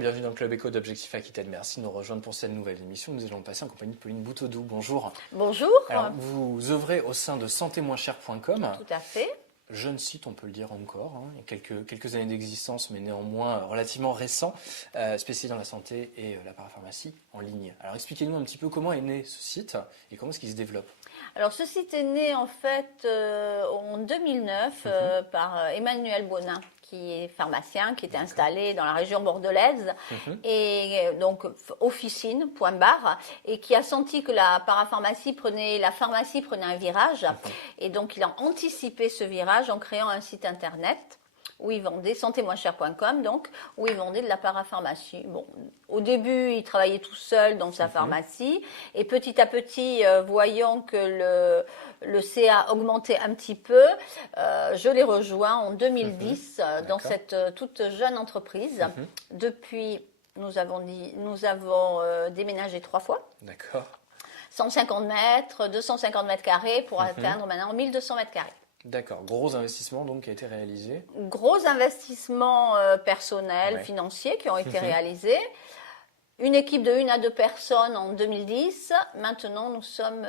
et bienvenue dans le Club Éco d'Objectif Aquitaine. Merci de nous rejoindre pour cette nouvelle émission. Nous allons passer en compagnie de Pauline Boutodou. Bonjour. Bonjour. Alors, vous œuvrez au sein de santémoincher.com. Tout à fait. Jeune site, on peut le dire encore, hein. Il y a quelques années d'existence, mais néanmoins relativement récent, spécialisé dans la santé et la parapharmacie en ligne. Alors expliquez-nous un petit peu comment est né ce site et comment est-ce qu'il se développe. Alors ce site est né en fait en 2009 par Emmanuel Bonin, qui est pharmacien, qui était installé dans la région bordelaise, et donc officine, point barre, et qui a senti que la pharmacie prenait un virage, et donc il a anticipé ce virage en créant un site internet où il vendait, santémoincher.com, donc, où il vendait de la parapharmacie. Bon, au début, il travaillait tout seul dans sa pharmacie, et petit à petit, voyant que le CA augmentait un petit peu, je l'ai rejoint en 2010 dans cette toute jeune entreprise. Depuis, nous avons déménagé 3 fois. D'accord. 150 mètres, 250 mètres carrés pour atteindre maintenant 1200 mètres carrés. D'accord, gros investissement donc qui a été réalisé. Gros investissements personnels, financiers qui ont été réalisés. Une équipe de 1 à 2 personnes en 2010. Maintenant, nous sommes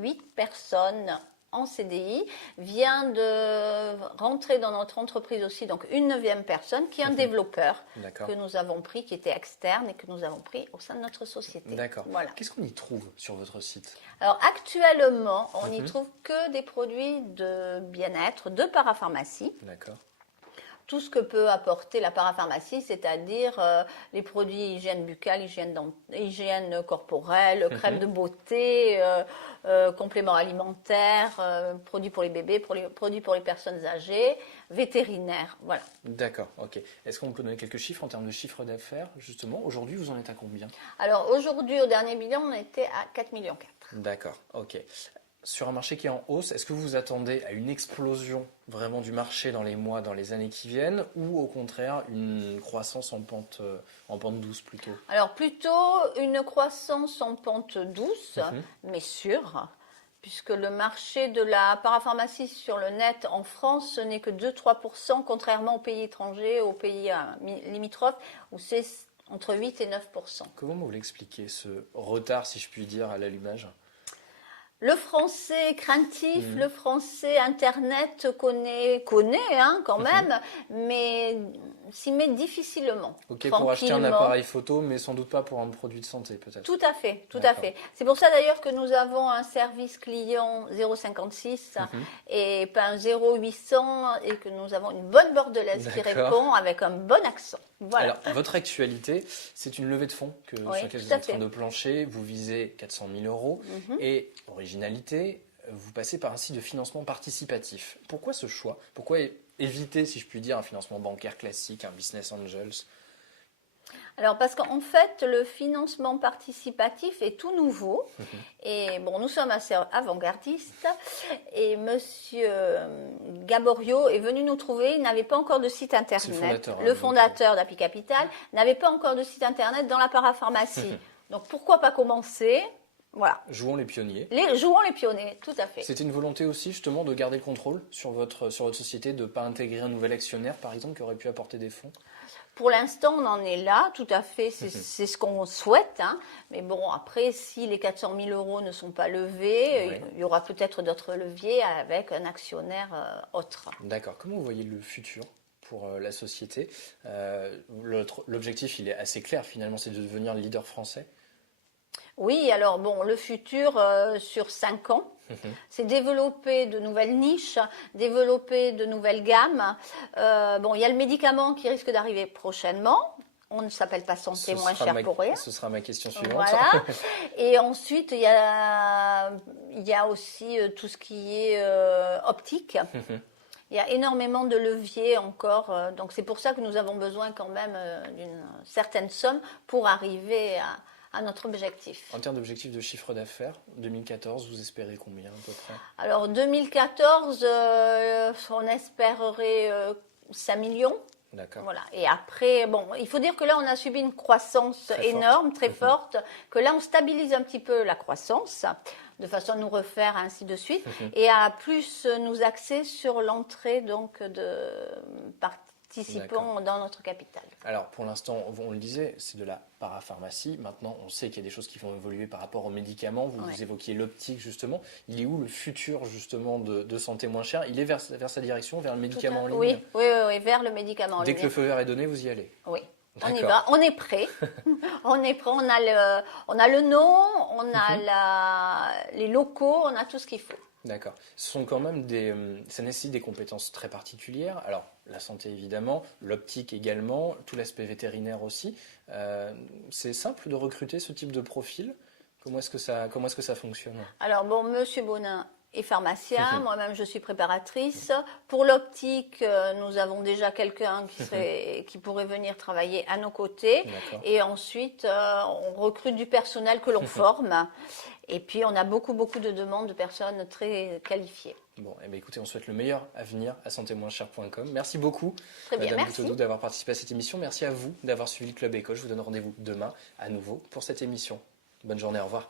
8 personnes en CDI. Vient de rentrer dans notre entreprise aussi donc une 9e personne qui est un développeur que nous avons pris, qui était externe et que nous avons pris au sein de notre société. D'accord. Voilà. Qu'est-ce qu'on y trouve sur votre site ? Alors actuellement, on n'y trouve que des produits de bien-être, de parapharmacie. D'accord. Tout ce que peut apporter la parapharmacie, c'est-à-dire les produits hygiène buccale, hygiène corporelle, crème de beauté, compléments alimentaires, produits pour les bébés, produits pour les personnes âgées, vétérinaires, voilà. D'accord, ok. Est-ce qu'on peut donner quelques chiffres en termes de chiffre d'affaires, justement ? Aujourd'hui, vous en êtes à combien ? Alors aujourd'hui, au dernier bilan, on était à 4,4 millions. D'accord, ok. Sur un marché qui est en hausse, est-ce que vous attendez à une explosion vraiment du marché dans les mois, dans les années qui viennent, ou au contraire une croissance en pente douce plutôt ? Alors plutôt une croissance en pente douce, mais sûre, puisque le marché de la parapharmacie sur le net en France, ce n'est que 2-3%, contrairement aux pays étrangers, aux pays limitrophes, où c'est entre 8 et 9%. Comment vous l'expliquez, ce retard, si je puis dire, à l'allumage ? Le français craintif, le français internet connaît quand même, mais s'y met difficilement. Ok, pour acheter un appareil photo, mais sans doute pas pour un produit de santé peut-être. Tout à fait, tout à fait. C'est pour ça d'ailleurs que nous avons un service client 056 et pas un 0800 et que nous avons une bonne bordelaise qui répond avec un bon accent. Voilà. Alors, votre actualité, c'est une levée de fonds sur laquelle vous êtes en train de plancher. Vous visez 400 000 € et, originalité, vous passez par un site de financement participatif. Pourquoi ce choix ? Pourquoi éviter, si je puis dire, un financement bancaire classique, un business angels ? Alors parce qu'en fait, le financement participatif est tout nouveau et bon, nous sommes assez avant-gardistes et Monsieur Gaborio est venu nous trouver, il n'avait pas encore de site internet. Le fondateur d'Happy Capital n'avait pas encore de site internet dans la parapharmacie. Donc pourquoi pas commencer ? Voilà. Jouons les pionniers. Jouons les pionniers, tout à fait. C'était une volonté aussi justement de garder le contrôle sur votre société, de ne pas intégrer un nouvel actionnaire par exemple qui aurait pu apporter des fonds ? Pour l'instant, on en est là, tout à fait, c'est ce qu'on souhaite. Mais bon, après, si les 400 000 € ne sont pas levés, il y aura peut-être d'autres leviers avec un actionnaire autre. D'accord. Comment vous voyez le futur pour la société ? L'objectif, il est assez clair finalement, c'est de devenir le leader français. Oui, alors bon, le futur sur 5 ans, c'est développer de nouvelles niches, développer de nouvelles gammes. Bon, il y a le médicament qui risque d'arriver prochainement. On ne s'appelle pas santé moins cher pour rien. Ce sera ma question suivante. Voilà. Et ensuite, il y a aussi tout ce qui est optique. Il y a énormément de leviers encore. Donc c'est pour ça que nous avons besoin quand même d'une certaine somme pour arriver à notre objectif. En termes d'objectif de chiffre d'affaires, 2014, vous espérez combien à peu près ? Alors 2014, on espérerait 5 millions. D'accord. Voilà. Et après, bon, il faut dire que là, on a subi une croissance énorme, très forte, que là, on stabilise un petit peu la croissance, de façon à nous refaire ainsi de suite, et à plus nous axer sur l'entrée donc de participons dans notre capital. Alors, pour l'instant, on le disait, c'est de la parapharmacie. Maintenant, on sait qu'il y a des choses qui vont évoluer par rapport aux médicaments. Vous évoquiez l'optique, justement. Il est où le futur, justement, de santé moins chère? Il est vers sa direction, vers le médicament en ligne? Oui, vers le médicament en ligne. Dès que le feu vert est donné, vous y allez? Oui. On y va, on est prêt. On est prêt, on a le nom, on a les locaux, on a tout ce qu'il faut. D'accord. Ce sont quand même ça nécessite des compétences très particulières. Alors, la santé évidemment, l'optique également, tout l'aspect vétérinaire aussi. C'est simple de recruter ce type de profil? Comment est-ce que ça fonctionne? Alors bon, Monsieur Bonin est pharmacien, moi-même je suis préparatrice. Pour l'optique, nous avons déjà quelqu'un qui pourrait venir travailler à nos côtés. Et ensuite, on recrute du personnel que l'on forme. Et puis, on a beaucoup de demandes de personnes très qualifiées. Bon, écoutez, on souhaite le meilleur avenir à santémoinschère.com. Merci beaucoup, Madame Boutodou, d'avoir participé à cette émission. Merci à vous d'avoir suivi le Club Éco. Je vous donne rendez-vous demain à nouveau pour cette émission. Bonne journée, au revoir.